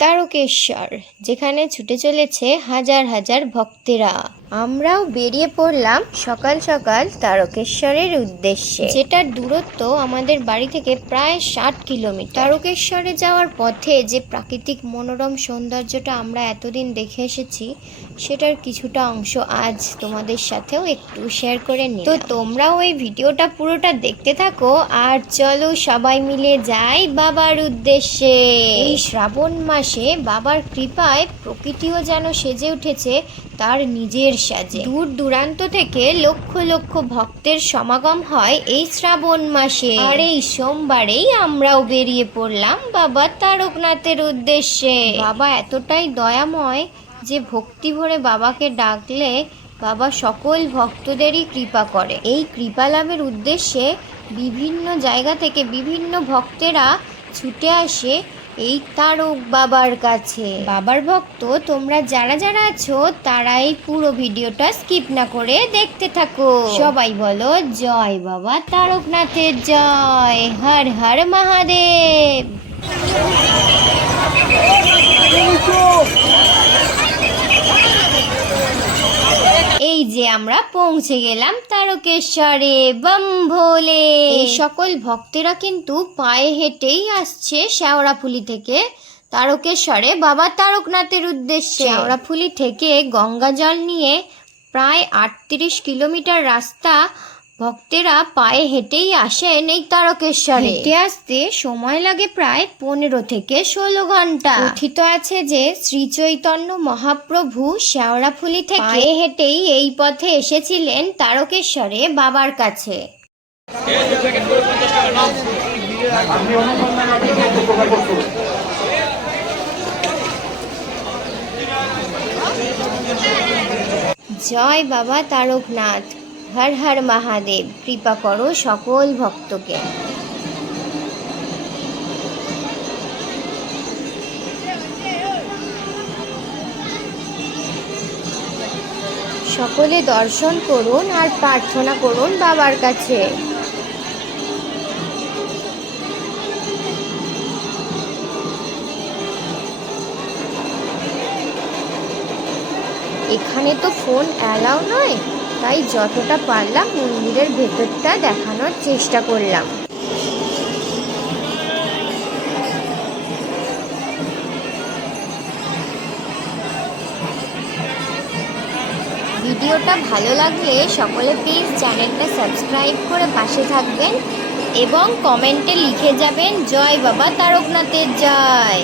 তারকেশ্বর যেখানে ছুটে চলেছে হাজার হাজার ভক্তেরা। আমরাও বেরিয়ে পড়লাম সকাল সকাল তারকেশ্বরের উদ্দেশ্যে। যেটার দূরত্ব আমাদের বাড়ি থেকে প্রায় ষাট কিলোমিটার। তারকেশ্বরে যাওয়ার পথে যে প্রাকৃতিক মনোরম সৌন্দর্যটা আমরা এতদিন দেখে এসেছি সেটার কিছুটা অংশ আজ তোমাদের সাথেও একটু শেয়ার করে নিই তো তোমরাও এই ভিডিওটা পুরোটা দেখতে থাকো আর চলো সবাই মিলে যাই বাবার উদ্দেশ্যে। এই শ্রাবণ মাসে বাবার কৃপায় প্রকৃতিও যেন সেজে উঠেছে তার নিজের সাজে। দূর দূরান্ত থেকে লক্ষ লক্ষ ভক্তের সমাগম হয় এই শ্রাবণ মাসে। আর এই সোমবারেই আমরাও বেরিয়ে পড়লাম বাবা তারকনাথের উদ্দেশ্যে। বাবা এতটাই দয়াময় যে ভক্তি ভরে বাবাকে ডাকলে বাবা সকল ভক্তদেরই কৃপা করে। এই কৃপা লাভের উদ্দেশ্যে বিভিন্ন জায়গা থেকে বিভিন্ন ভক্তেরা ছুটে আসে এই তারক বাবার কাছে। বাবার ভক্ত, তোমরা যারা যারা আছো তারা এই পুরো ভিডিওটা স্কিপ না করে দেখতে থাকো। সবাই বলো, জয় বাবা তারকনাথের জয়। হর হর মহাদেব এই যে আমরা পৌঁছে গেলাম তারকেশ্বরে বম ভোলে এই সকল ভক্তেরা কিন্তু পায়ে হেঁটেই আসছে শ্যাওড়াফুলি থেকে তারকেশ্বরে। বাবা তারকনাথের উদ্দেশ্যে শ্যাওড়াফুলি থেকে গঙ্গা জল নিয়ে প্রায় আটত্রিশ কিলোমিটার রাস্তা ভক্তেরা পায়ে হেঁটেই আসেন এই তারকেশ্বরে। হেঁটে আসতে সময় লাগে প্রায় পনেরো থেকে ষোলো ঘণ্টা। কথিত আছে যে শ্রী চৈতন্য মহাপ্রভু শেওড়াফুলি থেকে পায়ে হেঁটেই এই পথে এসেছিলেন তারকেশ্বরে বাবার কাছে। জয় বাবা তারকনাথ। হর হর মহাদেব, কৃপা করো সকল ভক্তকে। সকলে দর্শন করুন আর প্রার্থনা করুন বাবার কাছে। এখানে তো ফোন অ্যালাউ নয়। তাই যতটা পারলাম মন্দিরের ভেতরটা দেখানোর চেষ্টা করলাম। ভিডিওটা ভালো লাগলে সকলে প্লিজ চ্যানেলটা সাবস্ক্রাইব করে পাশে থাকবেন এবং কমেন্টে লিখে যাবেন, জয় বাবা তারকনাথের জয়।